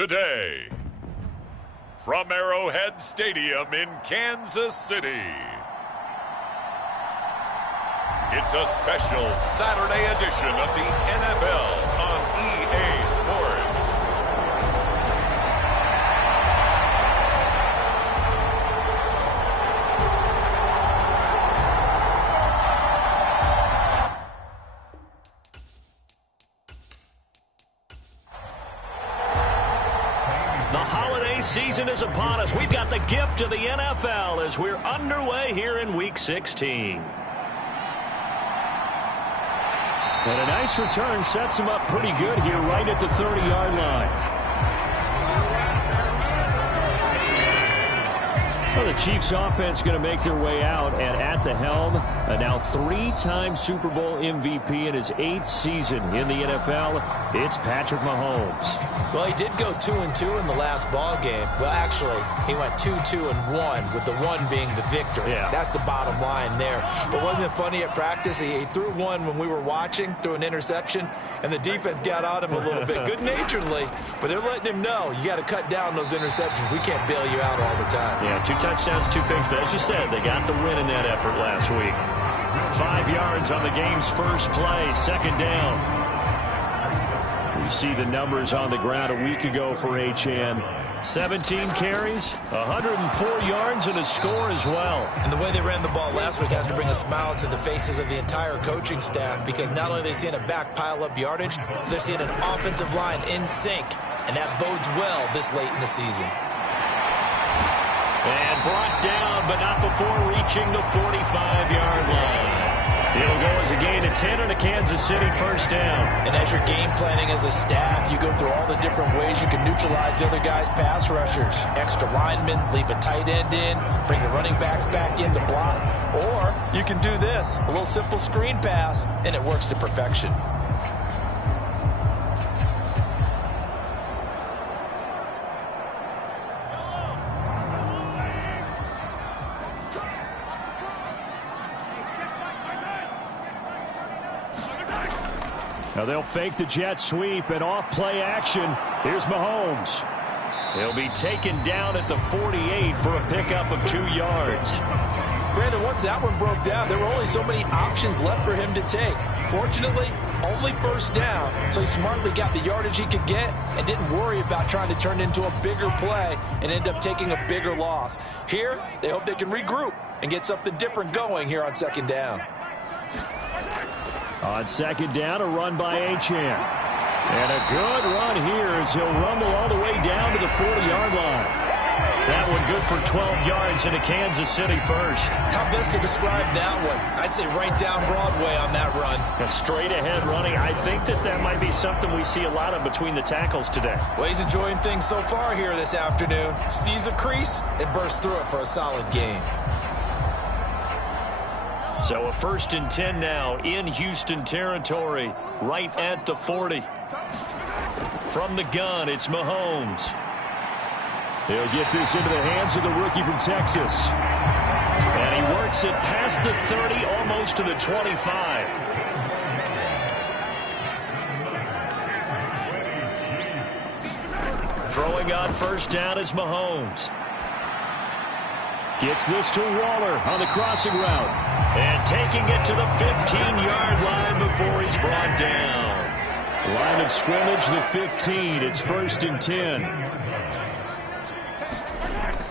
today. From Arrowhead Stadium in Kansas City, it's a special Saturday edition of the NFL on EA Sports. The holiday season is upon us. We've got the gift of the NFL as we're underway here in Week 16. And a nice return sets him up pretty good here right at the 30-yard line. Well, the Chiefs offense going to make their way out, and at the helm, a now 3-time Super Bowl MVP in his 8th season in the NFL, it's Patrick Mahomes. Well, he did go 2-2 in the last ball game. Well, actually, he went 2-2-1, with the 1 being the victory. Yeah. That's the bottom line there. But wasn't it funny at practice? He threw one when we were watching, threw an interception, and the defense got on him a little bit, good-naturedly. But they're letting him know, you got to cut down those interceptions. We can't bail you out all the time. Yeah, 2 touchdowns, 2 picks, but as you said, they got the win in that effort last week. 5 yards on the game's first play, second down. We see the numbers on the ground a week ago for Achane. 17 carries, 104 yards, and a score as well. And the way they ran the ball last week has to bring a smile to the faces of the entire coaching staff, because not only are they seeing a back pile up yardage, they're seeing an offensive line in sync, and that bodes well this late in the season. And brought down, but not before reaching the 45-yard line. It'll go as a gain of 10 and a Kansas City first down. And as you're game planning as a staff, you go through all the different ways you can neutralize the other guy's pass rushers. Extra linemen, leave a tight end in, bring the running backs back in to block. Or you can do this, a little simple screen pass, and it works to perfection. Now they'll fake the jet sweep and off play action. Here's Mahomes. He'll be taken down at the 48 for a pickup of 2 yards. Brandon, once that one broke down, there were only so many options left for him to take. Fortunately, only first down, so he smartly got the yardage he could get and didn't worry about trying to turn it into a bigger play and end up taking a bigger loss. Here, they hope they can regroup and get something different going here on second down. On second down, a run by Achane. And a good run here as he'll rumble all the way down to the 40-yard line. That one good for 12 yards into Kansas City first. How best to describe that one? I'd say right down Broadway on that run. A straight-ahead running. I think that might be something we see a lot of between the tackles today. Well, he's enjoying things so far here this afternoon. Sees a crease and bursts through it for a solid gain. So a 1st and 10 now in Houston territory, right at the 40. From the gun, it's Mahomes. He'll get this into the hands of the rookie from Texas. And he works it past the 30, almost to the 25. Throwing on first down is Mahomes. Gets this to Waller on the crossing route. And taking it to the 15-yard line before he's brought down. Line of scrimmage, the 15. It's 1st and 10.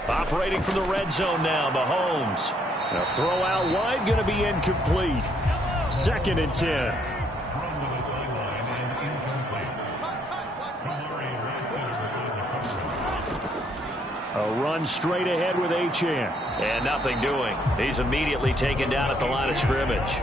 Operating from the red zone now, Mahomes. A throw out wide, going to be incomplete. 2nd and 10. A run straight ahead with Achane. And nothing doing. He's immediately taken down at the line of scrimmage.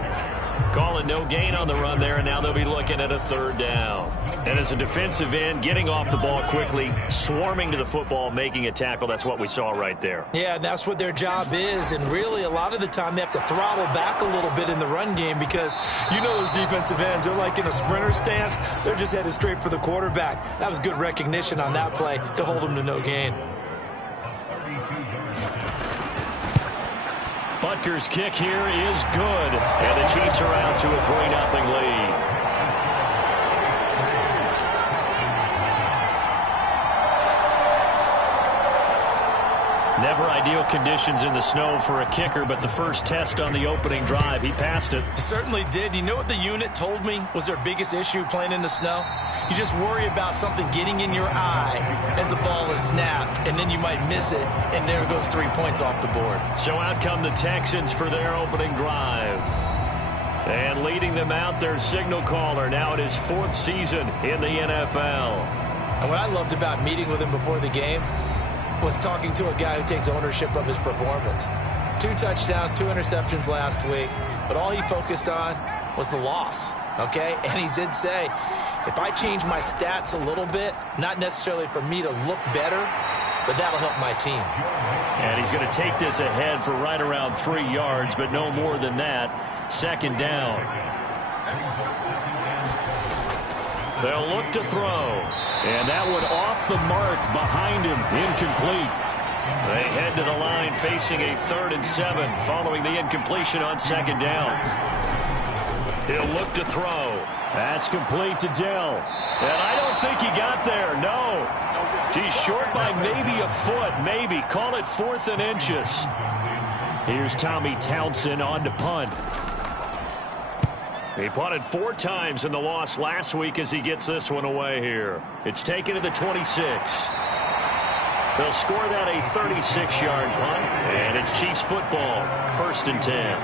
Calling no gain on the run there, and now they'll be looking at a 3rd down. And as a defensive end, getting off the ball quickly, swarming to the football, making a tackle, that's what we saw right there. Yeah, that's what their job is, and really a lot of the time they have to throttle back a little bit in the run game because you know those defensive ends, they're like in a sprinter stance. They're just headed straight for the quarterback. That was good recognition on that play to hold them to no gain. Butker's kick here is good, and the Chiefs are out to a 3-0 lead. ideal conditions in the snow for a kicker, but the first test on the opening drive, he passed it. He certainly did. You know what the unit told me was their biggest issue playing in the snow? You just worry about something getting in your eye as the ball is snapped, and then you might miss it, and there goes 3 points off the board. So out come the Texans for their opening drive. And leading them out, their signal caller, now in his 4th season in the NFL. And what I loved about meeting with him before the game was talking to a guy who takes ownership of his performance. 2 touchdowns, 2 interceptions last week, but all he focused on was the loss, okay? And he did say, if I change my stats a little bit, not necessarily for me to look better, but that'll help my team. And he's going to take this ahead for right around 3 yards, but no more than that. 2nd down. They'll look to throw. And that one off the mark behind him. Incomplete. They head to the line facing a 3rd and 7 following the incompletion on 2nd down. He'll look to throw. That's complete to Dell. And I don't think he got there. No. He's short by maybe a foot. Maybe. Call it 4th and inches. Here's Tommy Townsend on to punt. He punted 4 times in the loss last week as he gets this one away here. It's taken to the 26. They'll score that a 36-yard punt, and it's Chiefs football, 1st and 10.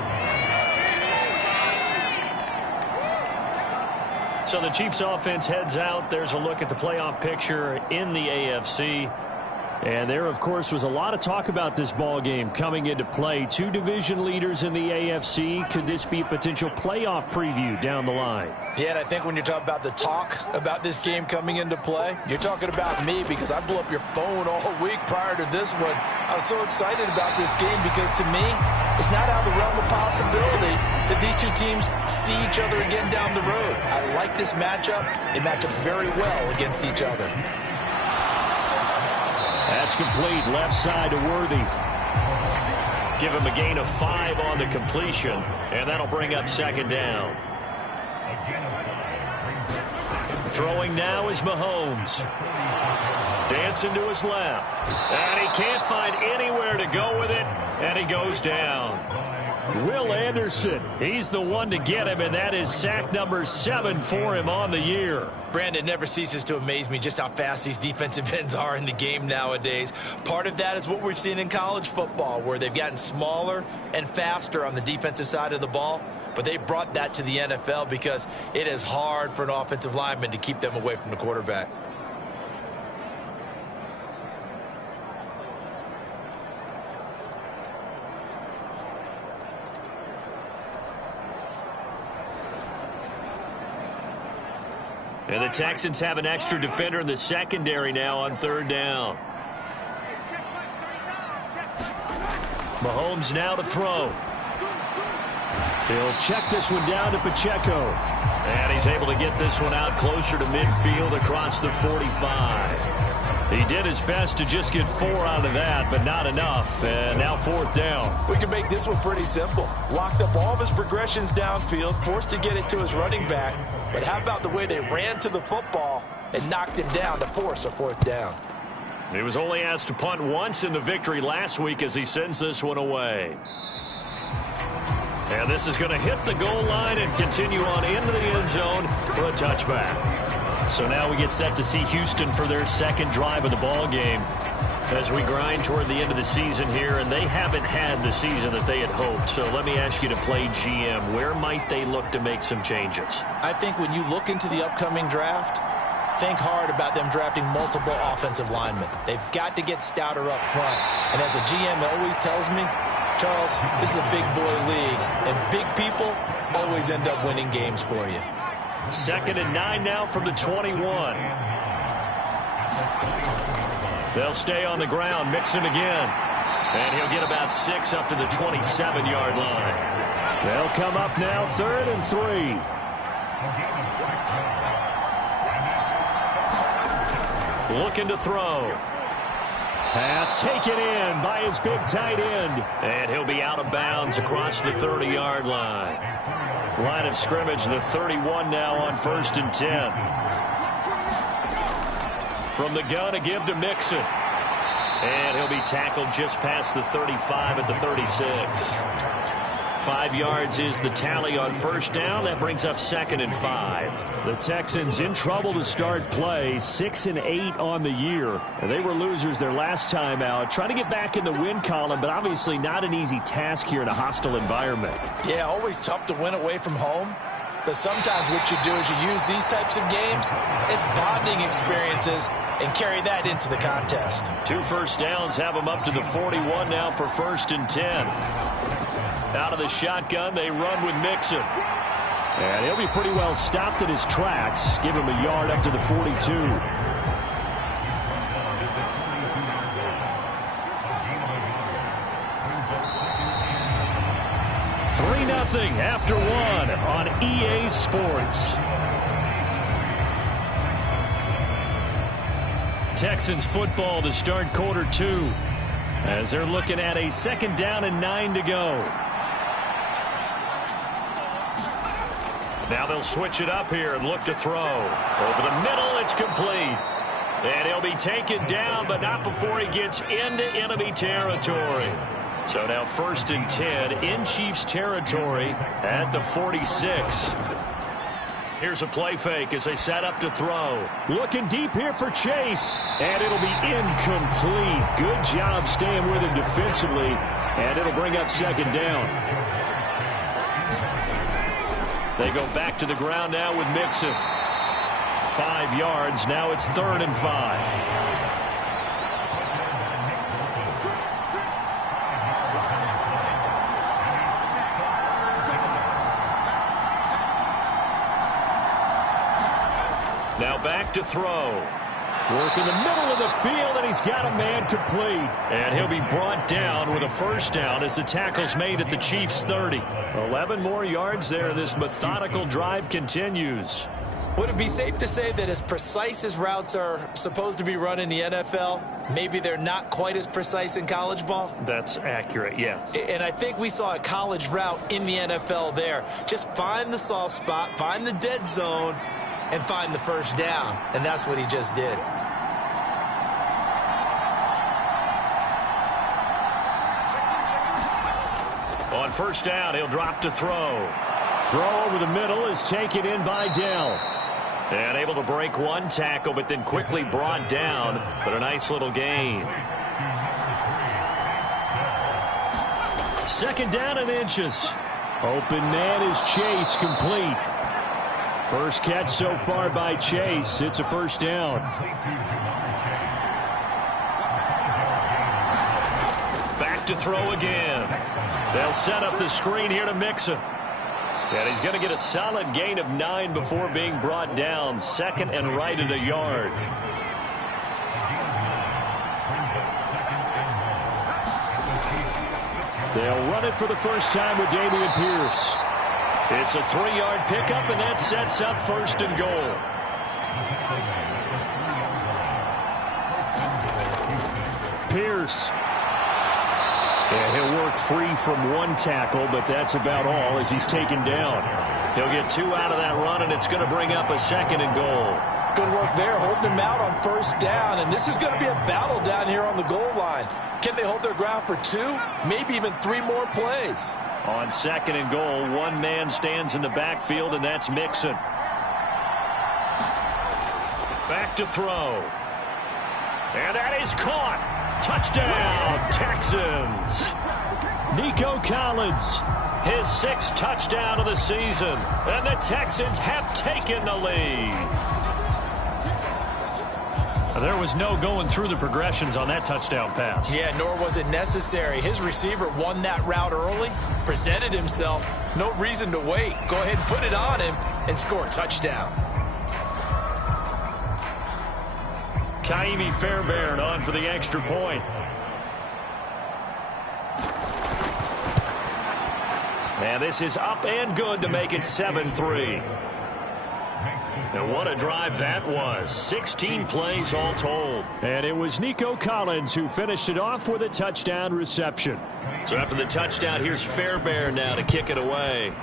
So the Chiefs offense heads out. There's a look at the playoff picture in the AFC. And there, of course, was a lot of talk about this ball game coming into play. 2 division leaders in the AFC. Could this be a potential playoff preview down the line? Yeah, and I think when you're talking about the talk about this game coming into play, you're talking about me because I blew up your phone all week prior to this one. I was so excited about this game because, to me, it's not out of the realm of possibility that these 2 teams see each other again down the road. I like this matchup. They match up very well against each other. That's complete, left side to Worthy. Give him a gain of 5 on the completion, and that'll bring up 2nd down. Throwing now is Mahomes. Dancing to his left. And he can't find anywhere to go with it, and he goes down. Will Anderson, he's the one to get him, and that is sack number 7 for him on the year. Brandon, never ceases to amaze me just how fast these defensive ends are in the game nowadays. Part of that is what we've seen in college football, where they've gotten smaller and faster on the defensive side of the ball. But they brought that to the NFL because it is hard for an offensive lineman to keep them away from the quarterback. And the Texans have an extra defender in the secondary now on 3rd down. Mahomes now to throw. He'll check this one down to Pacheco. And he's able to get this one out closer to midfield across the 45. He did his best to just get 4 out of that, but not enough. And now 4th down. We can make this one pretty simple. Locked up all of his progressions downfield, forced to get it to his running back. But how about the way they ran to the football and knocked him down to force a 4th down? He was only asked to punt once in the victory last week as he sends this one away. And this is going to hit the goal line and continue on into the end zone for a touchback. So now we get set to see Houston for their 2nd drive of the ball game as we grind toward the end of the season here, and they haven't had the season that they had hoped. So let me ask you to play GM. Where might they look to make some changes? I think when you look into the upcoming draft, think hard about them drafting multiple offensive linemen. They've got to get stouter up front. And as a GM that always tells me, Charles, this is a big boy league, and big people always end up winning games for you. 2nd and 9 now from the 21. They'll stay on the ground, Mixon again. And he'll get about 6 up to the 27-yard line. They'll come up now 3rd and 3. Looking to throw. Pass taken in by his big tight end. And he'll be out of bounds across the 30-yard line. Line of scrimmage, the 31 now on 1st and 10. From the gun, a give to Mixon. And he'll be tackled just past the 35 at the 36. 5 yards is the tally on first down. That brings up 2nd and 5. The Texans in trouble to start play, 6-8 on the year. They were losers their last time out. Trying to get back in the win column, but obviously not an easy task here in a hostile environment. Yeah, always tough to win away from home. But sometimes what you do is you use these types of games as bonding experiences and carry that into the contest. 2 first downs have them up to the 41 now for 1st and 10. Out of the shotgun, they run with Mixon. And he'll be pretty well stopped in his tracks. Give him a yard up to the 42. 3-0 after 1 on EA Sports. Texans football to start quarter 2 as they're looking at a 2nd down and 9 to go. Now they'll switch it up here and look to throw. Over the middle, it's complete. And he'll be taken down, but not before he gets into enemy territory. So now 1st and 10 in Chiefs territory at the 46. Here's a play fake as they set up to throw. Looking deep here for Chase. And it'll be incomplete. Good job staying with him defensively. And it'll bring up 2nd down. They go back to the ground now with Mixon. 5 yards. Now it's 3rd and 5. Now back to throw. Work in the middle of the field, and he's got a man complete. And he'll be brought down with a 1st down as the tackle's made at the Chiefs' 30. 11 more yards there. This methodical drive continues. Would it be safe to say that as precise as routes are supposed to be run in the NFL, maybe they're not quite as precise in college ball? That's accurate, yeah. And I think we saw a college route in the NFL there. Just find the soft spot, find the dead zone, and find the 1st down. And that's what he just did. On 1st down, he'll drop to throw. Throw over the middle is taken in by Dell. And able to break 1 tackle, but then quickly brought down. But a nice little gain. 2nd down and inches. Open man is Chase, complete. First catch so far by Chase. It's a 1st down. Back to throw again. They'll set up the screen here to Mixon. And he's going to get a solid gain of 9 before being brought down. 2nd and right at a yard. They'll run it for the first time with Dameon Pierce. It's a 3-yard pickup, and that sets up 1st and goal. Pierce. And he'll work free from 1 tackle, but that's about all as he's taken down. He'll get 2 out of that run, and it's going to bring up a 2nd and goal. Good work there, holding him out on 1st down, and this is going to be a battle down here on the goal line. Can they hold their ground for 2, maybe even 3 more plays? On 2nd and goal, 1 man stands in the backfield, and that's Mixon. Back to throw. And that is caught. Touchdown, Texans. Nico Collins. His 6th touchdown of the season. And the Texans have taken the lead. There was no going through the progressions on that touchdown pass. Yeah, nor was it necessary. His receiver won that route early, presented himself. No reason to wait. Go ahead and put it on him and score a touchdown. Kaimi Fairbairn on for the extra point. And this is up and good to make it 7-3. And what a drive that was. 16 plays all told. And it was Nico Collins who finished it off with a touchdown reception. So after the touchdown, here's Fairbairn now to kick it away.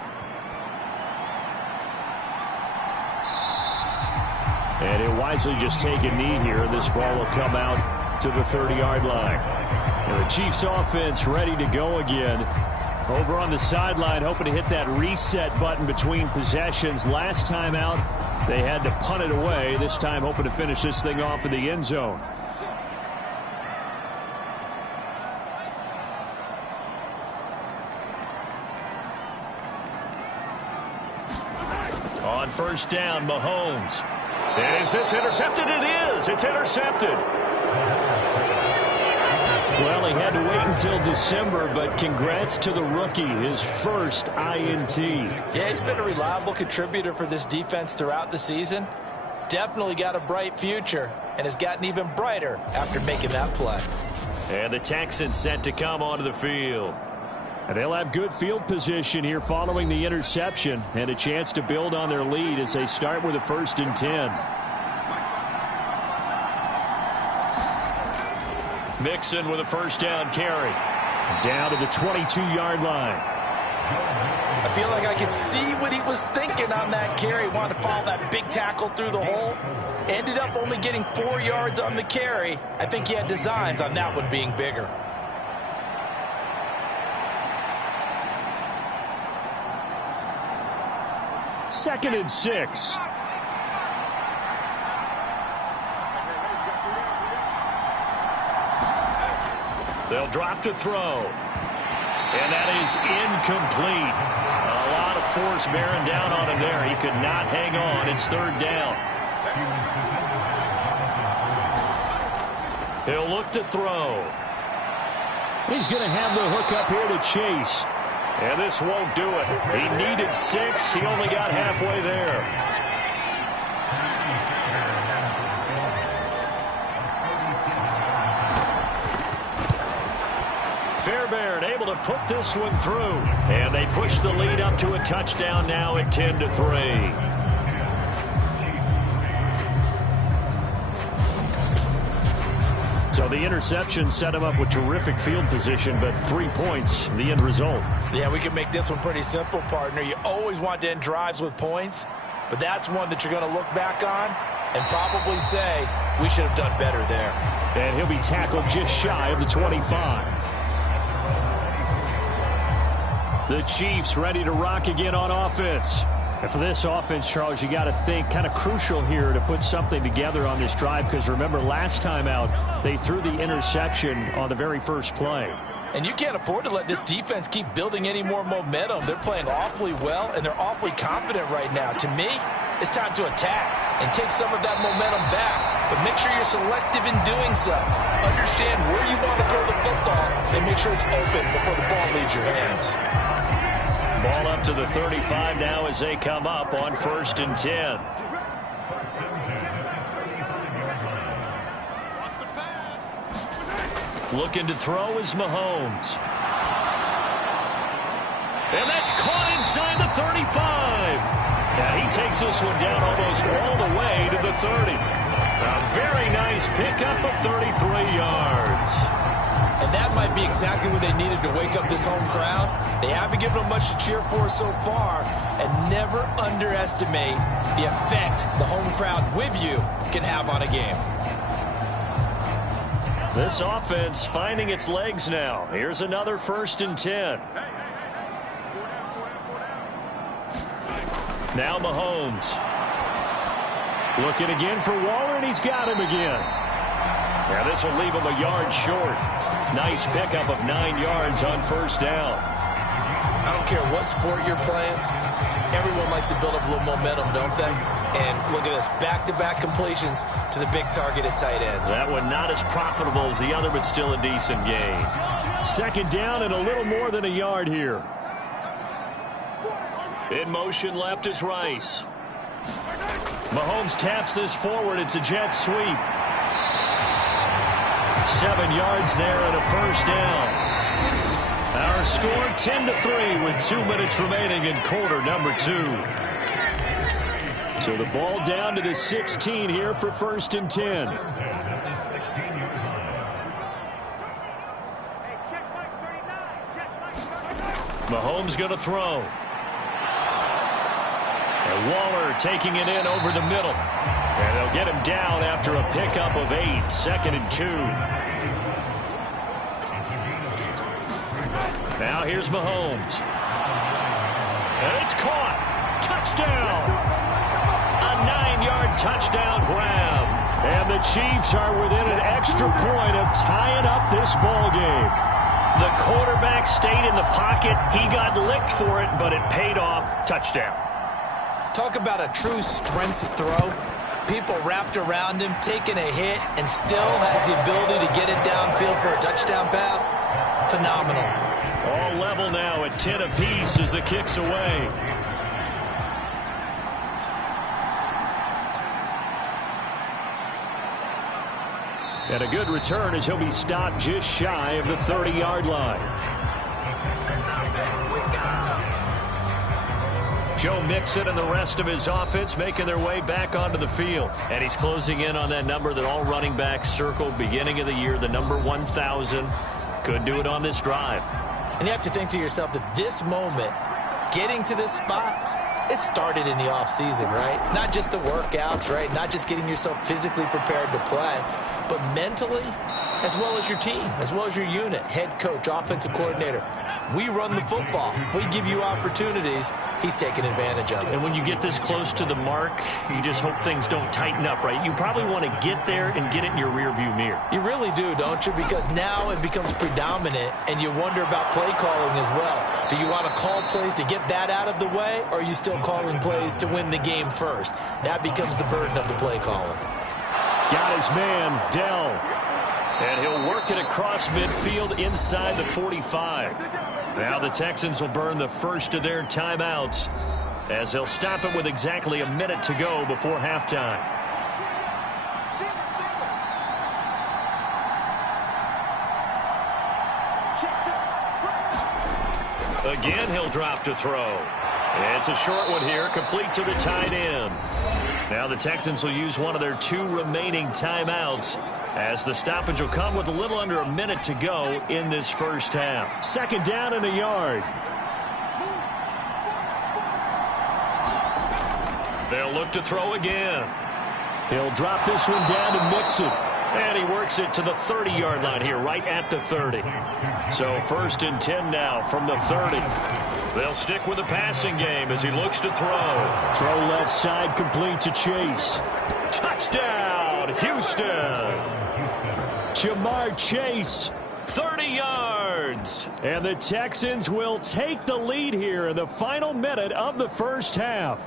And he'll wisely just take a knee here. This ball will come out to the 30-yard line. And the Chiefs offense ready to go again. Over on the sideline, hoping to hit that reset button between possessions. Last time out, they had to punt it away. This time, hoping to finish this thing off in the end zone. On first down, Mahomes. Is this intercepted? It is. It's intercepted. Well, he had to wait until December, but congrats to the rookie, his first INT. Yeah, he's been a reliable contributor for this defense throughout the season. Definitely got a bright future and has gotten even brighter after making that play. And the Texans set to come onto the field. And they'll have good field position here following the interception and a chance to build on their lead as they start with a 1st and 10. Mixon with a first down carry. Down to the 22-yard line. I feel like I could see what he was thinking on that carry. Wanted to follow that big tackle through the hole. Ended up only getting 4 yards on the carry. I think he had designs on that one being bigger. Second and 6. They'll drop to throw. And that is incomplete. A lot of force bearing down on him there. He could not hang on. It's 3rd down. He'll look to throw. He's going to have the hook up here to Chase. And this won't do it. He needed 6. He only got halfway there. Fairbairn able to put this one through. And they push the lead up to a touchdown now at 10-3. So the interception set him up with terrific field position, but 3 points, the end result. Yeah, we can make this one pretty simple, partner. You always want to end drives with points, but that's one that you're going to look back on and probably say, we should have done better there. And he'll be tackled just shy of the 25. The Chiefs ready to rock again on offense. And for this offense, Charles, you got to think kind of crucial here to put something together on this drive, because remember last time out they threw the interception on the very first play. And you can't afford to let this defense keep building any more momentum. They're playing awfully well, and they're awfully confident right now. To me, it's time to attack and take some of that momentum back. But make sure you're selective in doing so. Understand where you want to throw the football and make sure it's open before the ball leaves your hands. Ball up to the 35 now as they come up on 1st and 10. Looking to throw is Mahomes. And that's caught inside the 35. And he takes this one down almost all the way to the 30. A very nice pickup of 33 yards. And that might be exactly what they needed to wake up this home crowd. They haven't given them much to cheer for so far. And never underestimate the effect the home crowd with you can have on a game. This offense finding its legs now. Here's another 1st and 10. Now Mahomes. Looking again for Waller, and he's got him again. Now this will leave him a yard short. Nice pickup of 9 yards on 1st down. I don't care what sport you're playing. Everyone likes to build up a little momentum, don't they? And look at this, back-to-back completions to the big target at tight end. That one not as profitable as the other, but still a decent gain. 2nd down and a little more than a yard here. In motion left is Rice. Mahomes taps this forward. It's a jet sweep. 7 yards there and a 1st down. Our score 10-3 with 2 minutes remaining in quarter number 2. So the ball down to the 16 here for 1st and 10. Mahomes going to throw. And Waller taking it in over the middle. And they'll They'll get him down after a pickup of 8, 2nd and 2. Now here's Mahomes. And it's caught. Touchdown. A 9-yard touchdown grab. And the Chiefs are within an extra point of tying up this ball game. The quarterback stayed in the pocket. He got licked for it, but it paid off. Touchdown. Talk about a true strength throw. People wrapped around him, taking a hit, and still has the ability to get it downfield for a touchdown pass. Phenomenal. All level now at 10 apiece as the kick's away. And a good return as he'll be stopped just shy of the 30-yard line. Joe Mixon and the rest of his offense making their way back onto the field. And he's closing in on that number that all running backs circled beginning of the year, the number 1,000. Could do it on this drive. And you have to think to yourself that this moment, getting to this spot, it started in the offseason, right? Not just the workouts, right? Not just getting yourself physically prepared to play, but mentally, as well as your team, as well as your unit, head coach, offensive coordinator. We run the football. We give you opportunities. He's taking advantage of it. And when you get this close to the mark, you just hope things don't tighten up, right? You probably want to get there and get it in your rearview mirror. You really do, don't you? Because now it becomes predominant, and you wonder about play calling as well. Do you want to call plays to get that out of the way, or are you still calling plays to win the game first? That becomes the burden of the play calling. Got his man, Dell. And he'll work it across midfield inside the 45. Now the Texans will burn the first of their timeouts as they'll stop it with exactly a minute to go before halftime. Again, he'll drop to throw. It's a short one here, complete to the tight end. Now the Texans will use one of their 2 remaining timeouts as the stoppage will come with a little under a minute to go in this first half. 2nd down and a yard. They'll look to throw again. He'll drop this one down to Mixon. And he works it to the 30-yard line here, right at the 30. So 1st and 10 now from the 30. They'll stick with the passing game as he looks to throw. Throw left side complete to Chase. Touchdown, Houston. Jamar Chase, 30 yards. And the Texans will take the lead here in the final minute of the first half.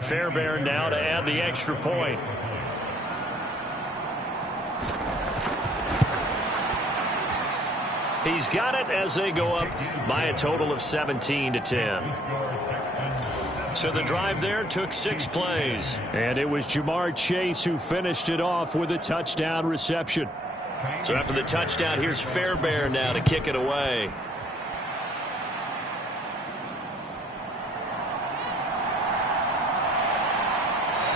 Fairbairn now to add the extra point. He's got it as they go up by a total of 17-10. So the drive there took 6 plays. And it was Jamar Chase who finished it off with a touchdown reception. So after the touchdown, here's Fairbairn now to kick it away.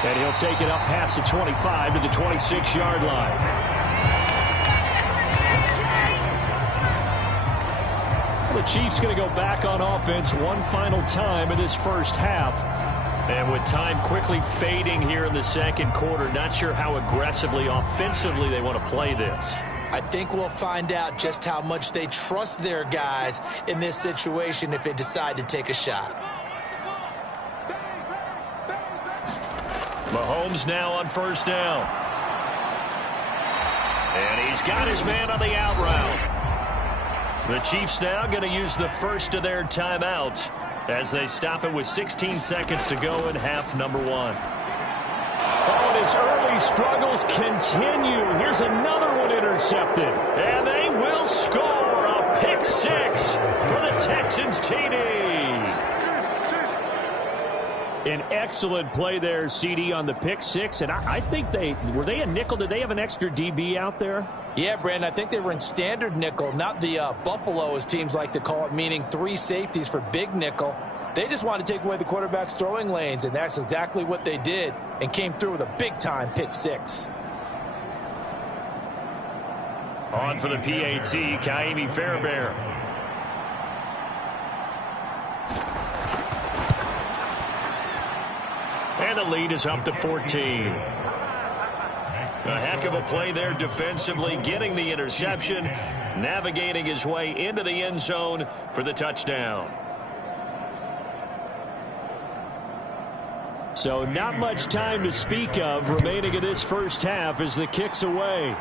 And he'll take it up past the 25 to the 26-yard line. The Chiefs going to go back on offense one final time in this first half. And with time quickly fading here in the second quarter, not sure how aggressively, offensively they want to play this. I think we'll find out just how much they trust their guys in this situation if they decide to take a shot. Mahomes now on 1st down. And he's got his man on the out route. The Chiefs now going to use the first of their timeouts as they stop it with 16 seconds to go in half number 1. Oh, and his early struggles continue. Here's another one intercepted. And they will score a pick 6 for the Texans TD. An excellent play there, CD, on the pick 6. And I think were they a nickel? Did they have an extra DB out there? Yeah, Brandon, I think they were in standard nickel, not the Buffalo, as teams like to call it, meaning 3 safeties for big nickel. They just want to take away the quarterback's throwing lanes, and that's exactly what they did and came through with a big-time pick 6. On for the PAT, Ka'imi Fairbairn. And the lead is up to 14. A heck of a play there defensively, getting the interception, navigating his way into the end zone for the touchdown. So not much time to speak of remaining in this first half as the kick's away.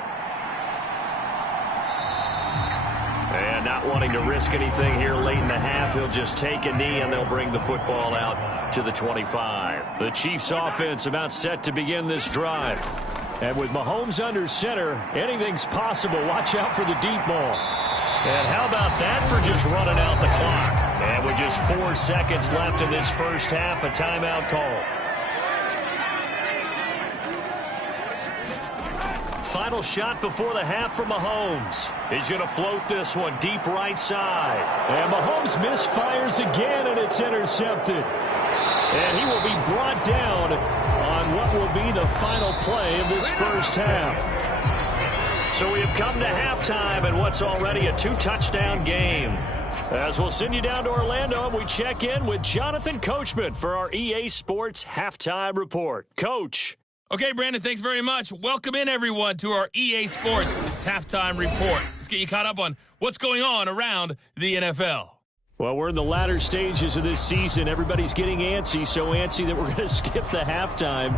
And not wanting to risk anything here late in the half, he'll just take a knee and they'll bring the football out to the 25. The Chiefs offense about set to begin this drive. And with Mahomes under center, anything's possible. Watch out for the deep ball. And how about that for just running out the clock? And with just 4 seconds left in this first half, a timeout call. Final shot before the half for Mahomes. He's going to float this one deep right side. And Mahomes misfires again, and it's intercepted. And he will be brought down on what will be the final play of this first half. So we have come to halftime in what's already a 2-touchdown game. As we'll send you down to Orlando, and we check in with Jonathan Coachman for our EA Sports Halftime Report. Coach. Okay, Brandon, thanks very much. Welcome in, everyone, to our EA Sports Halftime Report. Let's get you caught up on what's going on around the NFL. Well, we're in the latter stages of this season. Everybody's getting antsy, so antsy that we're going to skip the halftime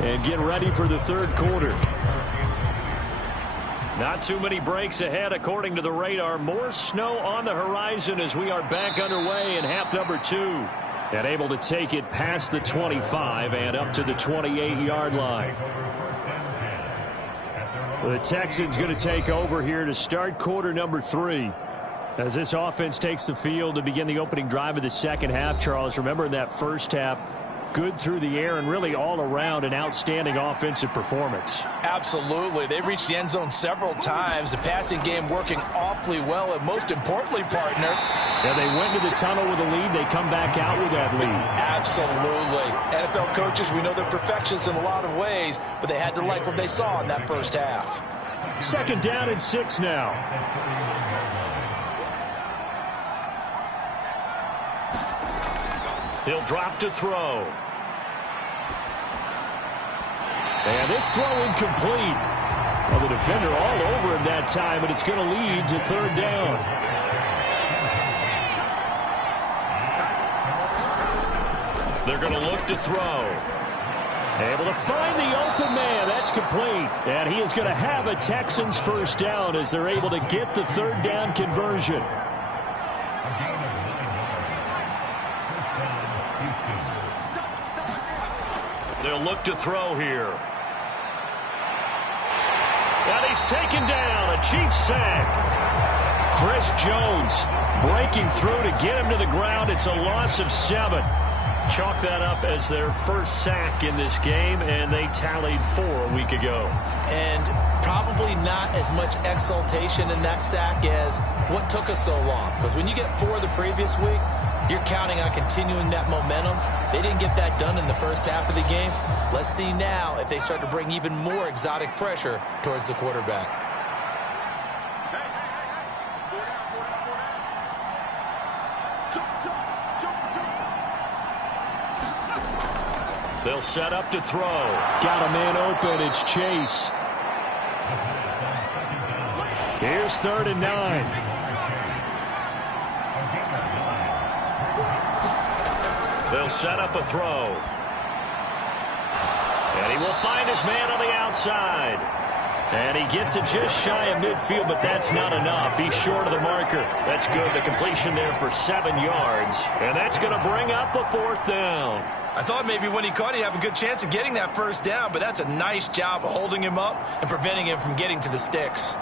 and get ready for the third quarter. Not too many breaks ahead, according to the radar. More snow on the horizon as we are back underway in half number 2. And able to take it past the 25 and up to the 28-yard line. The Texans going to take over here to start quarter number 3. As this offense takes the field to begin the opening drive of the second half, Charles, remember in that first half, good through the air and really all around an outstanding offensive performance. Absolutely. They reached the end zone several times. The passing game working awfully well, and most importantly, partner. Yeah, they went to the tunnel with a lead. They come back out with that lead. Absolutely. NFL coaches, we know they're perfectionists in a lot of ways, but they had to like what they saw in that first half. Second down and 6 now. He'll drop to throw. And this throw incomplete. Well, the defender all over him that time, and it's going to lead to third down. They're going to look to throw. Able to find the open man. That's complete. And he is going to have a Texans first down as they're able to get the third down conversion. They'll look to throw here. And he's taken down. A Chiefs sack. Chris Jones breaking through to get him to the ground. It's a loss of 7. Chalk that up as their first sack in this game, and they tallied 4 a week ago. And probably not as much exultation in that sack as what took us so long. Because when you get 4 the previous week, you're counting on continuing that momentum. They didn't get that done in the first half of the game. Let's see now if they start to bring even more exotic pressure towards the quarterback. They'll set up to throw. Got a man open. It's Chase. Here's 3rd and 9. They'll set up a throw. And he will find his man on the outside. And he gets it just shy of midfield, but that's not enough. He's short of the marker. That's good. The completion there for 7 yards. And that's going to bring up a 4th down. I thought maybe when he caught it, he'd have a good chance of getting that first down, but that's a nice job of holding him up and preventing him from getting to the sticks.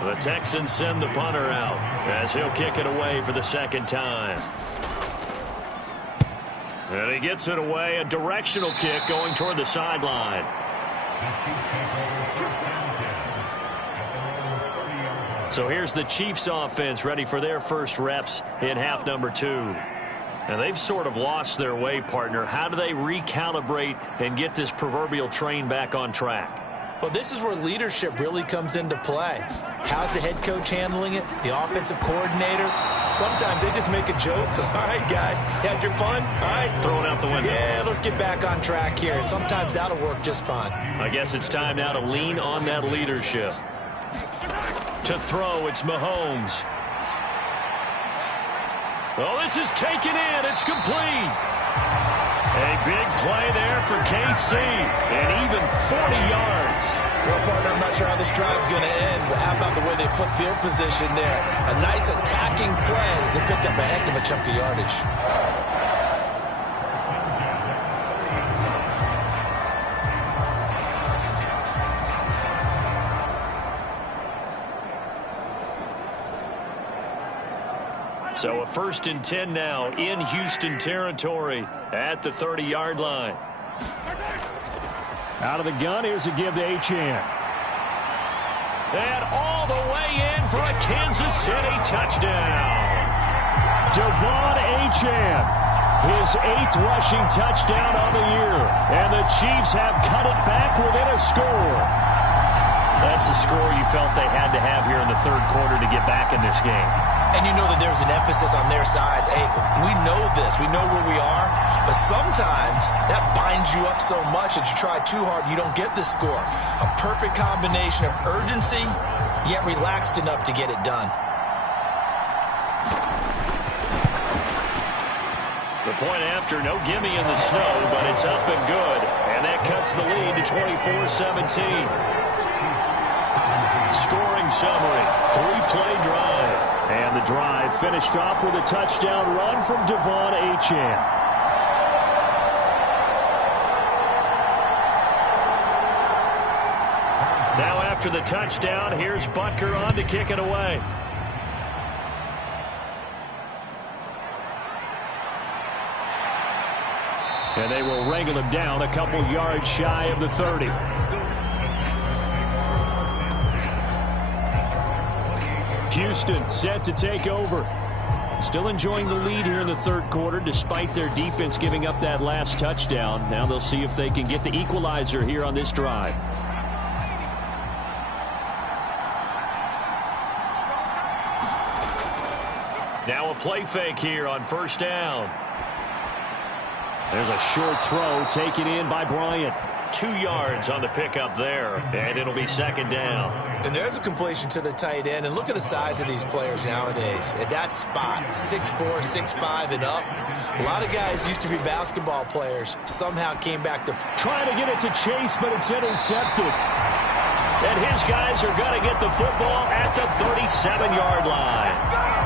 The Texans send the punter out as he'll kick it away for the second time. And he gets it away, a directional kick going toward the sideline. So here's the Chiefs offense ready for their first reps in half number 2. And they've sort of lost their way, partner. How do they recalibrate and get this proverbial train back on track? Well, this is where leadership really comes into play. How's the head coach handling it? The offensive coordinator? Sometimes they just make a joke. All right, guys, had your fun? All right. Throw it out the window. Yeah, let's get back on track here. And sometimes that'll work just fine. I guess it's time now to lean on that leadership. To throw, it's Mahomes. Oh, this is taken in. It's complete. A big play there for KC, and even 40 yards. Well, partner, I'm not sure how this drive's going to end, but how about the way they flip field position there? A nice attacking play. They picked up a heck of a chunk of yardage. So a 1st and 10 now in Houston territory at the 30-yard line. Out of the gun, here's a give to Achane. And all the way in for a Kansas City touchdown. Devon Achane, his 8th rushing touchdown on the year. And the Chiefs have cut it back within a score. That's a score you felt they had to have here in the 3rd quarter to get back in this game. And you know that there's an emphasis on their side. Hey, we know this. We know where we are. But sometimes that binds you up so much that you try too hard, you don't get the score. A perfect combination of urgency, yet relaxed enough to get it done. The point after, no gimme in the snow, but it's up and good. And that cuts the lead to 24-17. Scoring summary, 3-play drive. And the drive finished off with a touchdown run from Devon Achane. Now after the touchdown, here's Butker on to kick it away. And they will wrangle him down a couple yards shy of the 30. Houston set to take over. Still enjoying the lead here in the 3rd quarter despite their defense giving up that last touchdown. Now they'll see if they can get the equalizer here on this drive. Now a play fake here on 1st down. There's a short throw taken in by Bryant. 2 yards on the pickup there, and it'll be 2nd down. And there's a completion to the tight end. And look at the size of these players nowadays. At that spot, 6'4", 6'5", and up. A lot of guys used to be basketball players. Somehow came back to... Trying to get it to Chase, but it's intercepted. And his guys are going to get the football at the 37-yard line.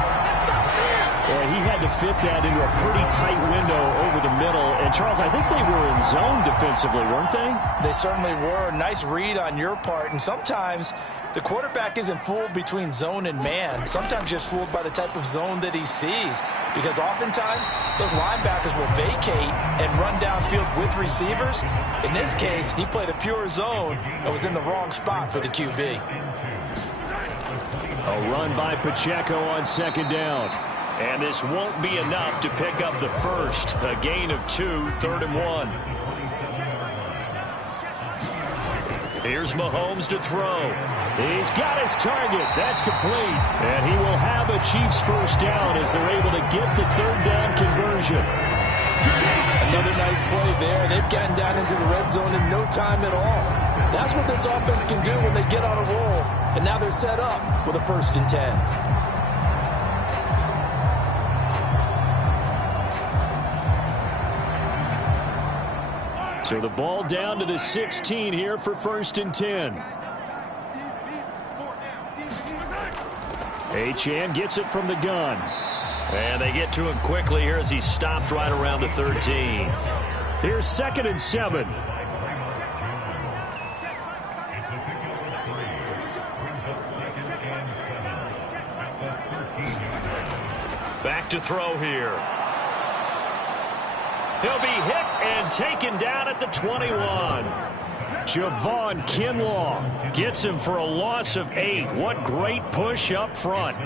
Well, he had to fit that into a pretty tight window over the middle. And, Charles, I think they were in zone defensively, weren't they? They certainly were. Nice read on your part. And sometimes the quarterback isn't fooled between zone and man. Sometimes just fooled by the type of zone that he sees. Because oftentimes, those linebackers will vacate and run downfield with receivers. In this case, he played a pure zone and was in the wrong spot for the QB. A run by Pacheco on 2nd down. And this won't be enough to pick up the first. A gain of 2, 3rd and 1. Here's Mahomes to throw. He's got his target. That's complete. And he will have a Chiefs 1st down as they're able to get the 3rd down conversion. Another nice play there. They've gotten down into the red zone in no time at all. That's what this offense can do when they get on a roll. And now they're set up with a 1st and 10. So the ball down to the 16 here for 1st and 10. Achane gets it from the gun. And they get to him quickly here as he stopped right around the 13. Here's 2nd and 7. Back to throw here. He'll be hit and taken down at the 21. Javon Kinlaw gets him for a loss of 8. What great push up front.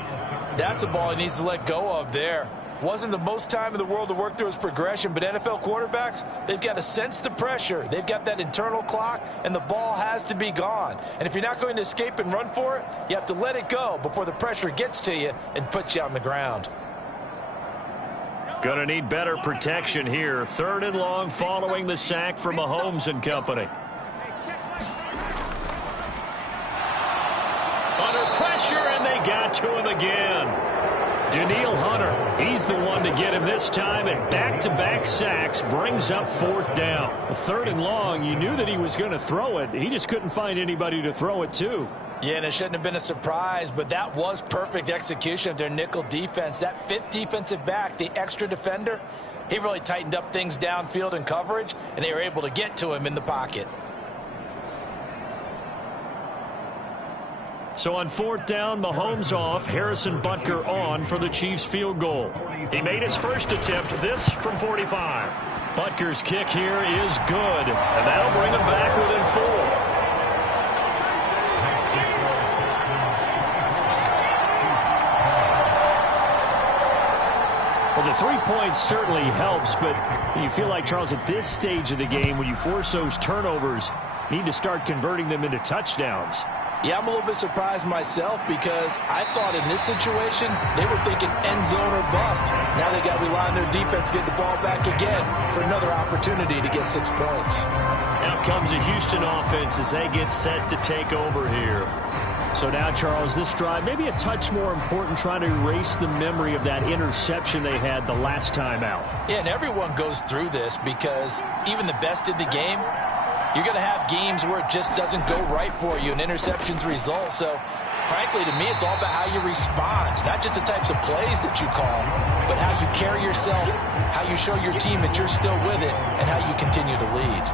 That's a ball he needs to let go of there. Wasn't the most time in the world to work through his progression, but NFL quarterbacks, they've got to sense the pressure. They've got that internal clock, and the ball has to be gone. And if you're not going to escape and run for it, you have to let it go before the pressure gets to you and puts you on the ground. Going to need better protection here. 3rd and long following the sack from Mahomes and company. Under pressure, and they got to him again. Danielle Hunter, he's the one to get him this time, and back-to-back sacks brings up 4th down. 3rd and long, you knew that he was going to throw it. He just couldn't find anybody to throw it to. Yeah, and it shouldn't have been a surprise, but that was perfect execution of their nickel defense. That 5th defensive back, the extra defender, he really tightened up things downfield in coverage, and they were able to get to him in the pocket. So on 4th down, Mahomes off, Harrison Butker on for the Chiefs field goal. He made his first attempt, this from 45. Butker's kick here is good, and that'll bring him back within 4. Well, the 3 points certainly helps, but you feel like, Charles, at this stage of the game, when you force those turnovers, you need to start converting them into touchdowns. Yeah, I'm a little bit surprised myself because I thought in this situation they were thinking end zone or bust. Now they got to rely on their defense to get the ball back again for another opportunity to get 6 points. Out comes the Houston offense as they get set to take over here. So now, Charles, this drive maybe a touch more important, trying to erase the memory of that interception they had the last time out. Yeah, and everyone goes through this because even the best in the game, you're going to have games where it just doesn't go right for you and interceptions result. So, frankly, to me, it's all about how you respond, not just the types of plays that you call, but how you carry yourself, how you show your team that you're still with it, and how you continue to lead.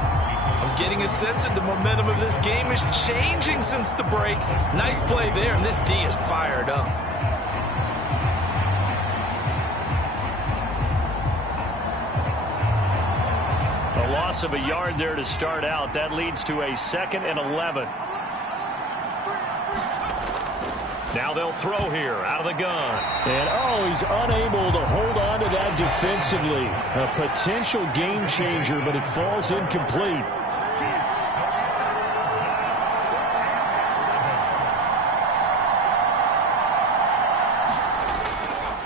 I'm getting a sense that the momentum of this game is changing since the break. Nice play there, and this D is fired up. A loss of a yard there to start out. That leads to a 2nd and 11. Now they'll throw here out of the gun. And, he's unable to hold on to that defensively. A potential game changer, but it falls incomplete.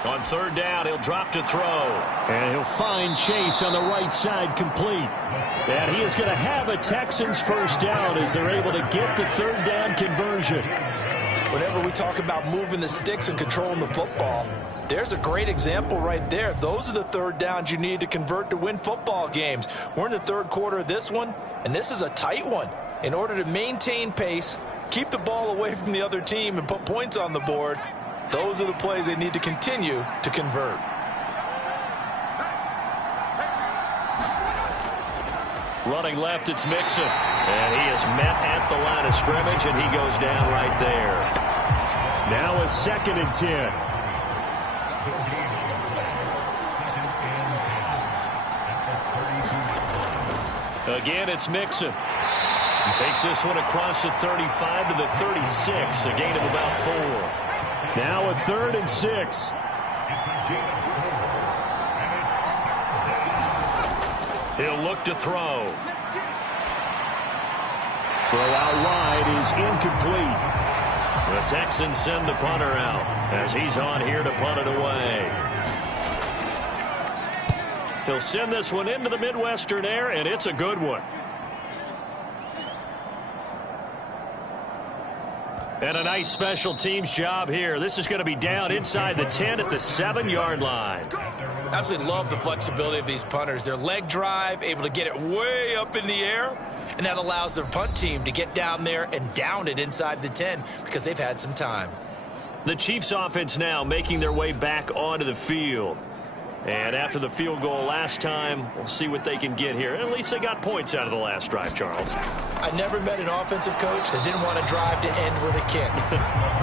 On 3rd down, he'll drop to throw. And he'll find Chase on the right side, complete. And he is going to have a Texans first down as they're able to get the 3rd down conversion. Whenever we talk about moving the sticks and controlling the football, there's a great example right there. Those are the 3rd downs you need to convert to win football games. We're in the 3rd quarter of this one, and this is a tight one. In order to maintain pace, keep the ball away from the other team, and put points on the board, those are the plays they need to continue to convert. Running left, it's Mixon. And he is met at the line of scrimmage, and he goes down right there. Now a 2nd and 10. Again, it's Mixon. He takes this one across the 35 to the 36, a gain of about 4. Now a 3rd and 6. He'll look to throw. Throw out wide is incomplete. The Texans send the punter out as he's on here to punt it away. He'll send this one into the Midwestern air, and it's a good one. And a nice special teams job here. This is going to be down inside the 10 at the 7-yard line. Absolutely love the flexibility of these punters. Their leg drive, able to get it way up in the air, and that allows their punt team to get down there and down it inside the 10 because they've had some time. The Chiefs offense now making their way back onto the field. And after the field goal last time, we'll see what they can get here. At least they got points out of the last drive, Charles. I never met an offensive coach that didn't want to drive to end with a kick.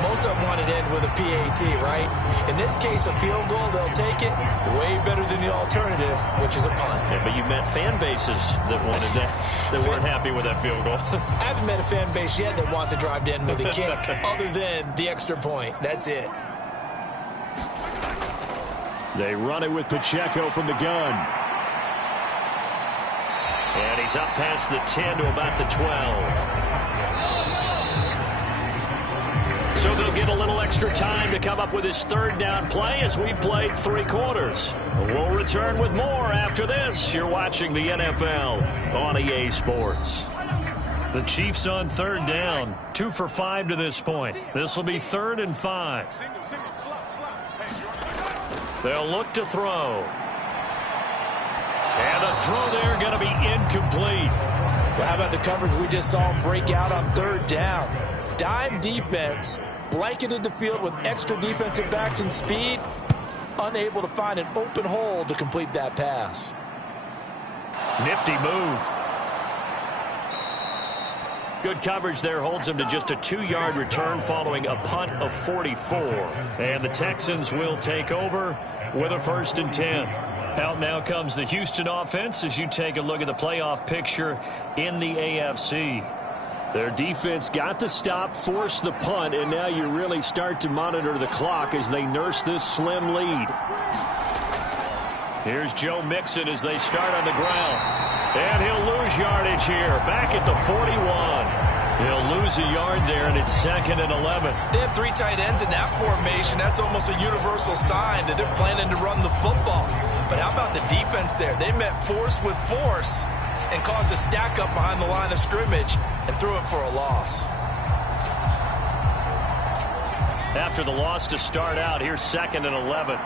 Most of them wanted to end with a PAT, right? In this case, a field goal, they'll take it way better than the alternative, which is a punt. Yeah, but you've met fan bases that wanted that, that weren't happy with that field goal. I haven't met a fan base yet that wants to drive to end with a kick other than the extra point. That's it. They run it with Pacheco from the gun. And he's up past the 10 to about the 12. So they'll get a little extra time to come up with his third down play as we've played 3 quarters. We'll return with more after this. You're watching the NFL on EA Sports. The Chiefs on third down, 2 for 5 to this point. This will be 3rd and 5. They'll look to throw. And the throw there going to be incomplete. Well, how about the coverage we just saw him break out on 3rd down? Dime defense, blanketed the field with extra defensive backs and speed, unable to find an open hole to complete that pass. Nifty move. Good coverage there holds him to just a 2-yard return following a punt of 44. And the Texans will take over with a 1st and 10. Out now comes the Houston offense as you take a look at the playoff picture in the AFC. Their defense got the stop, forced the punt, and now you really start to monitor the clock as they nurse this slim lead. Here's Joe Mixon as they start on the ground. And he'll lose yardage here, back at the 41. He'll lose a yard there, and it's 2nd and 11. They have 3 tight ends in that formation. That's almost a universal sign that they're planning to run the football. But how about the defense there? They met force with force and caused a stack up behind the line of scrimmage and threw it for a loss. After the loss to start out, here's 2nd and 11.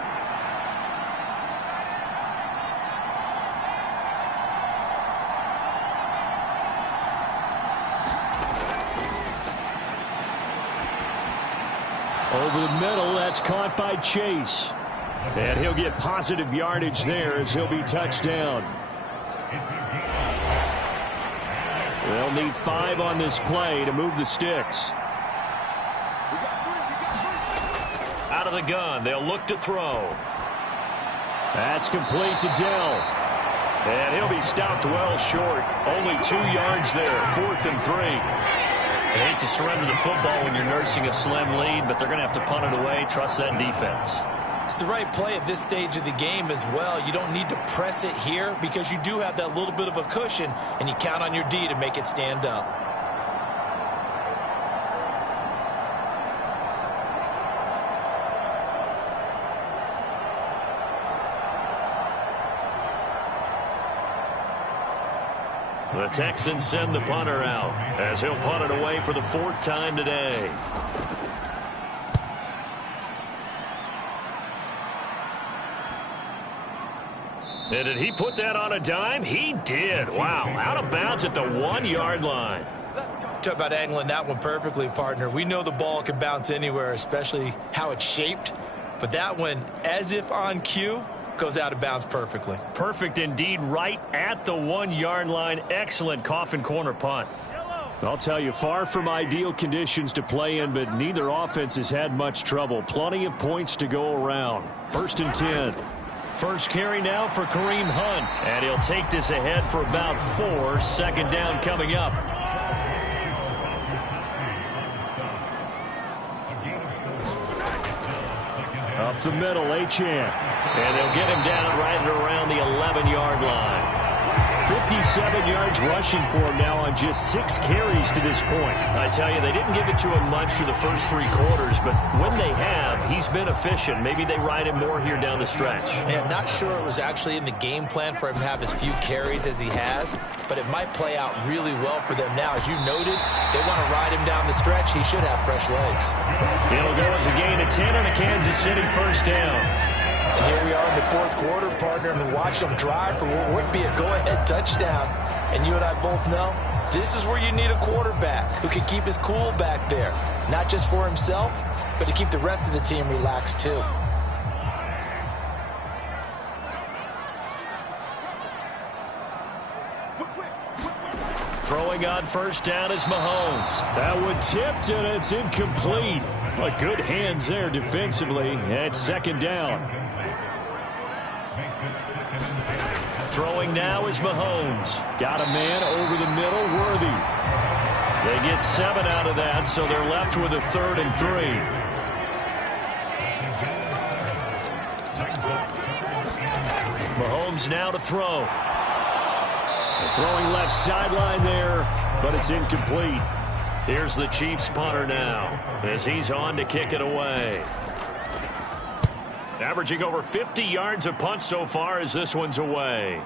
Over the middle, that's caught by Chase. And he'll get positive yardage there as he'll be touched down. They'll need 5 on this play to move the sticks. Out of the gun, they'll look to throw. That's complete to Dell. And he'll be stopped well short. Only 2 yards there, 4th and 3. I hate to surrender the football when you're nursing a slim lead, but they're going to have to punt it away. Trust that defense. It's the right play at this stage of the game as well. You don't need to press it here because you do have that little bit of a cushion, and you count on your D to make it stand up. The Texans send the punter out as he'll punt it away for the 4th time today. And did he put that on a dime? He did. Wow, out of bounds at the 1-yard line. Talk about angling that one perfectly, partner. We know the ball can bounce anywhere, especially how it's shaped. But that one, as if on cue, goes out of bounds perfectly. Perfect indeed, right at the 1-yard line. Excellent coffin corner punt. I'll tell you, far from ideal conditions to play in, but neither offense has had much trouble. Plenty of points to go around. 1st and 10. First carry now for Kareem Hunt. And he'll take this ahead for about 4. 2nd down coming up. Up the middle, Achane. And they'll get him down right at around the 11-yard line. 57 yards rushing for him now on just 6 carries to this point. I tell you, they didn't give it to him much through the first 3 quarters, but when they have, he's been efficient. Maybe they ride him more here down the stretch. Yeah, not sure it was actually in the game plan for him to have as few carries as he has, but it might play out really well for them now. As you noted, they want to ride him down the stretch. He should have fresh legs. It'll go as a gain of 10 on a Kansas City 1st down. And here we are in the 4th quarter, partner, and watch them drive for what would be a go-ahead touchdown. And you and I both know this is where you need a quarterback who can keep his cool back there, not just for himself, but to keep the rest of the team relaxed too. Throwing on 1st down is Mahomes. That one tipped, and it's incomplete. But good hands there defensively at 2nd down. Throwing now is Mahomes. Got a man over the middle, Worthy. They get 7 out of that, so they're left with a 3rd and 3. Mahomes now to throw. Throwing left sideline there, but it's incomplete. Here's the Chiefs punter now as he's on to kick it away. Averaging over 50 yards a punt so far as this one's away.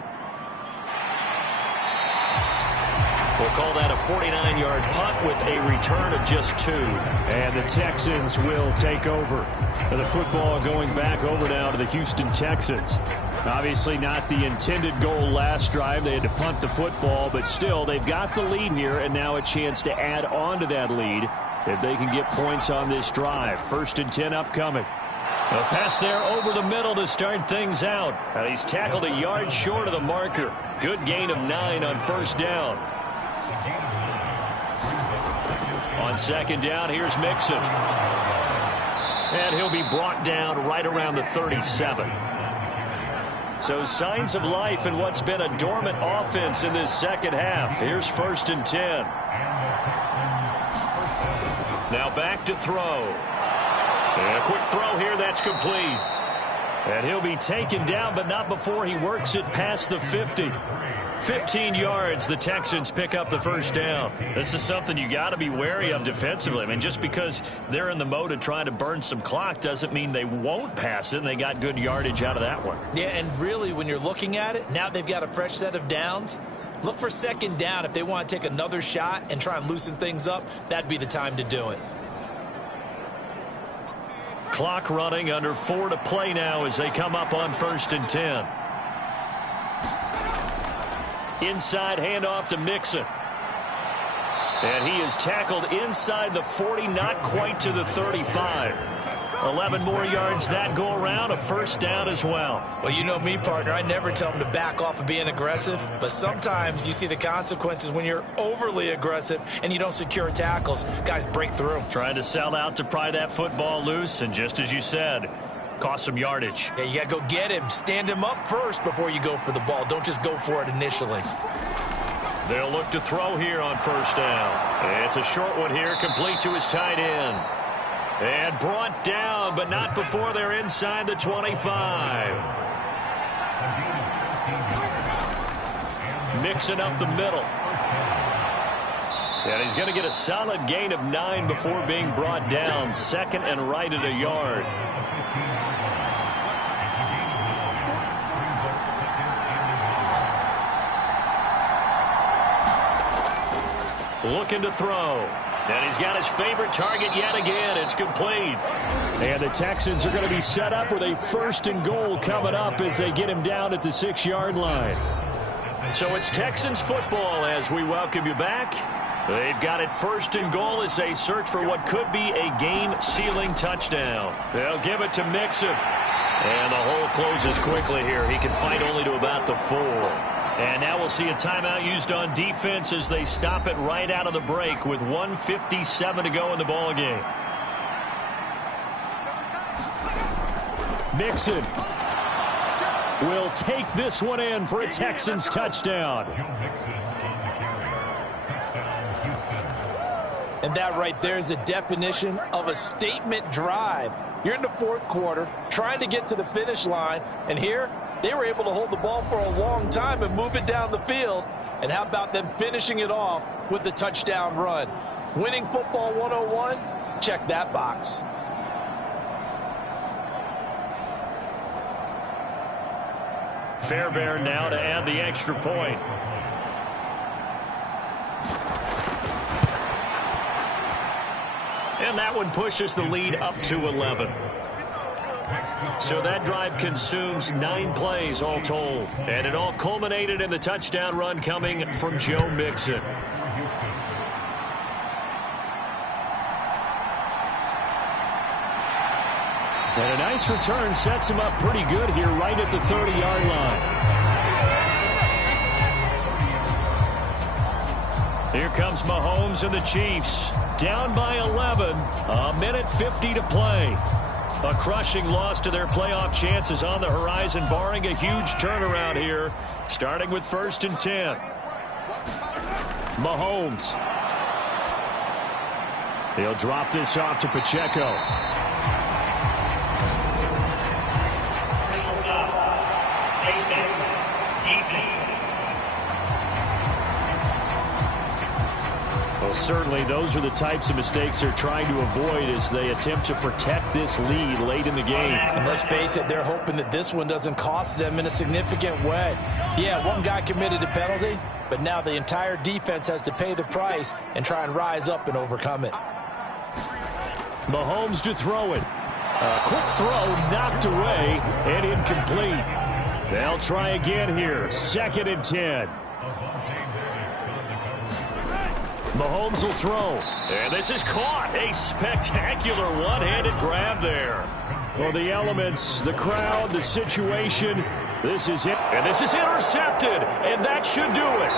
We'll call that a 49-yard punt with a return of just 2. And the Texans will take over. The football going back over now to the Houston Texans. Obviously not the intended goal last drive. They had to punt the football, but still they've got the lead here and now a chance to add on to that lead if they can get points on this drive. 1st and 10 upcoming. A pass there over the middle to start things out. And he's tackled a yard short of the marker. Good gain of 9 on 1st down. On 2nd down, here's Mixon. And he'll be brought down right around the 37. So signs of life in what's been a dormant offense in this second half. Here's 1st and 10. Now back to throw. And a quick throw here, that's complete. And he'll be taken down, but not before he works it past the 50. 15 yards, the Texans pick up the 1st down. This is something you got to be wary of defensively. I mean, just because they're in the mode of trying to burn some clock doesn't mean they won't pass it, and they got good yardage out of that one. Yeah, and really, when you're looking at it, now they've got a fresh set of downs. Look for 2nd down. If they want to take another shot and try and loosen things up, that'd be the time to do it. Clock running, under 4 to play now as they come up on 1st and 10. Inside handoff to Mixon. And he is tackled inside the 40, not quite to the 35. 11 more yards that go around, a 1st down as well. Well, you know me, partner. I never tell them to back off of being aggressive, but sometimes you see the consequences when you're overly aggressive and you don't secure tackles. Guys break through. Trying to sell out to pry that football loose, and just as you said, cost some yardage. Yeah, you got to go get him. Stand him up first before you go for the ball. Don't just go for it initially. They'll look to throw here on 1st down. It's a short one here, complete to his tight end. And brought down, but not before they're inside the 25. Mixing up the middle. And he's going to get a solid gain of 9 before being brought down. 2nd and right at a yard. Looking to throw. And he's got his favorite target yet again. It's complete. And the Texans are going to be set up with a 1st and goal coming up as they get him down at the 6-yard line. So it's Texans football as we welcome you back. They've got it 1st and goal as they search for what could be a game-sealing touchdown. They'll give it to Mixon. And the hole closes quickly here. He can fight only to about the 4. And now we'll see a timeout used on defense as they stop it right out of the break with 1:57 to go in the ball game. Mixon will take this one in for a Texans touchdown. And that right there is the definition of a statement drive. You're in the 4th quarter, trying to get to the finish line, and here they were able to hold the ball for a long time and move it down the field. And how about them finishing it off with the touchdown run? Winning football 101? Check that box. Fairbairn now to add the extra point. And that one pushes the lead up to 11. So that drive consumes 9 plays all told. And it all culminated in the touchdown run coming from Joe Mixon. And a nice return sets him up pretty good here right at the 30-yard line. Here comes Mahomes and the Chiefs. Down by 11. A minute 50 to play. A crushing loss to their playoff chances on the horizon, barring a huge turnaround here, starting with 1st and 10. Mahomes. He'll drop this off to Pacheco. Well, certainly those are the types of mistakes they're trying to avoid as they attempt to protect this lead late in the game. And let's face it, they're hoping that this one doesn't cost them in a significant way. Yeah, one guy committed a penalty, but now the entire defense has to pay the price and try and rise up and overcome it. Mahomes to throw it. A quick throw knocked away and incomplete. They'll try again here. 2nd and 10. Mahomes will throw. And this is caught. A spectacular one-handed grab there. Well, the elements, the crowd, the situation, this is it. And this is intercepted, and that should do it.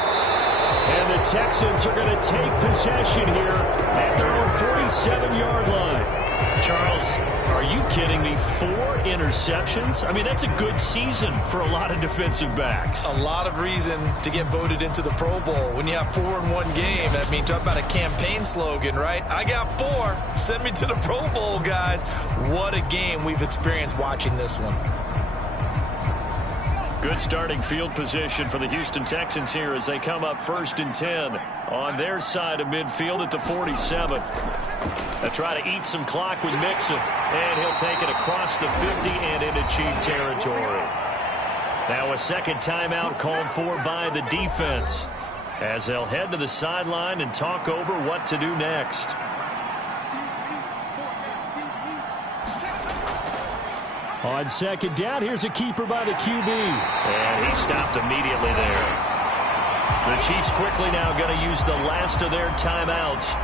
And the Texans are going to take possession here at their own 47-yard line. Charles, are you kidding me? 4 interceptions? I mean, that's a good season for a lot of defensive backs. A lot of reason to get voted into the Pro Bowl. When you have 4 in one game, I mean, talk about a campaign slogan, right? I got 4. Send me to the Pro Bowl, guys. What a game we've experienced watching this one. Good starting field position for the Houston Texans here as they come up 1st and 10 on their side of midfield at the 47. They try to eat some clock with Mixon, and he'll take it across the 50 and into Chief territory. Now a second timeout called for by the defense as they'll head to the sideline and talk over what to do next. On 2nd down, here's a keeper by the QB. And he stopped immediately there. The Chiefs quickly now going to use the last of their timeouts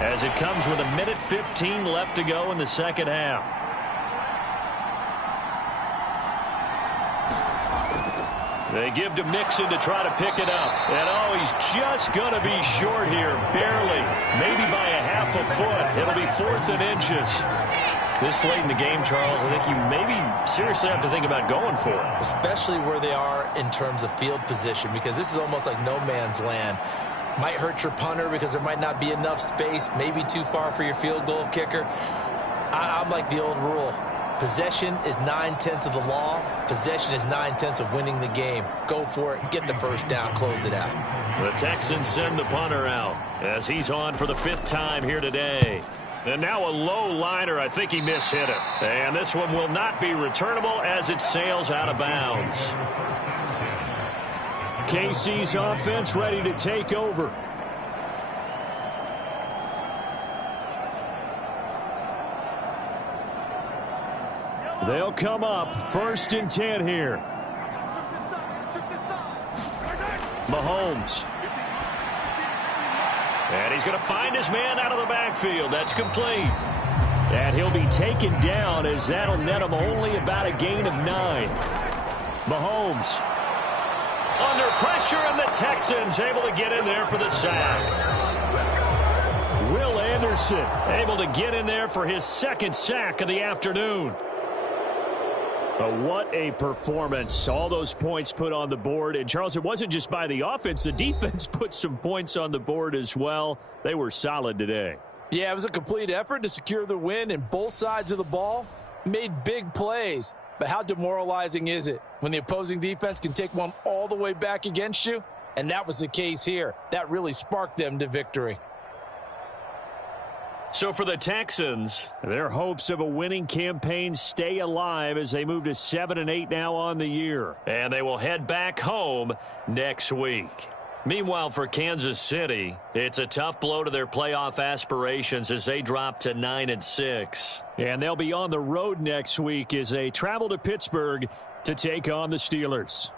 as it comes with 1:15 left to go in the second half. They give to Mixon to try to pick it up. And oh, he's just going to be short here, barely. Maybe by a half a foot. It'll be 4th and inches. This late in the game, Charles, I think you maybe seriously have to think about going for it. Especially where they are in terms of field position, because this is almost like no man's land. Might hurt your punter because there might not be enough space, maybe too far for your field goal kicker. I'm like the old rule. Possession is 9/10 of the law. Possession is 9/10 of winning the game. Go for it. Get the first down. Close it out. The Texans send the punter out as he's on for the 5th time here today. And now a low liner. I think he mishit it. And this one will not be returnable as it sails out of bounds. KC's offense ready to take over. They'll come up 1st and 10 here. Mahomes. And he's going to find his man out of the backfield. That's complete. And he'll be taken down as that'll net him only about a gain of 9. Mahomes. Under pressure, and the Texans able to get in there for the sack. Will Anderson able to get in there for his 2nd sack of the afternoon. But what a performance. All those points put on the board. And, Charles, it wasn't just by the offense. The defense put some points on the board as well. They were solid today. Yeah, it was a complete effort to secure the win, and both sides of the ball made big plays. But how demoralizing is it when the opposing defense can take one all the way back against you? And that was the case here. That really sparked them to victory. So for the Texans, their hopes of a winning campaign stay alive as they move to 7-8 now on the year. And they will head back home next week. Meanwhile, for Kansas City, it's a tough blow to their playoff aspirations as they drop to 9-6. And they'll be on the road next week as they travel to Pittsburgh to take on the Steelers.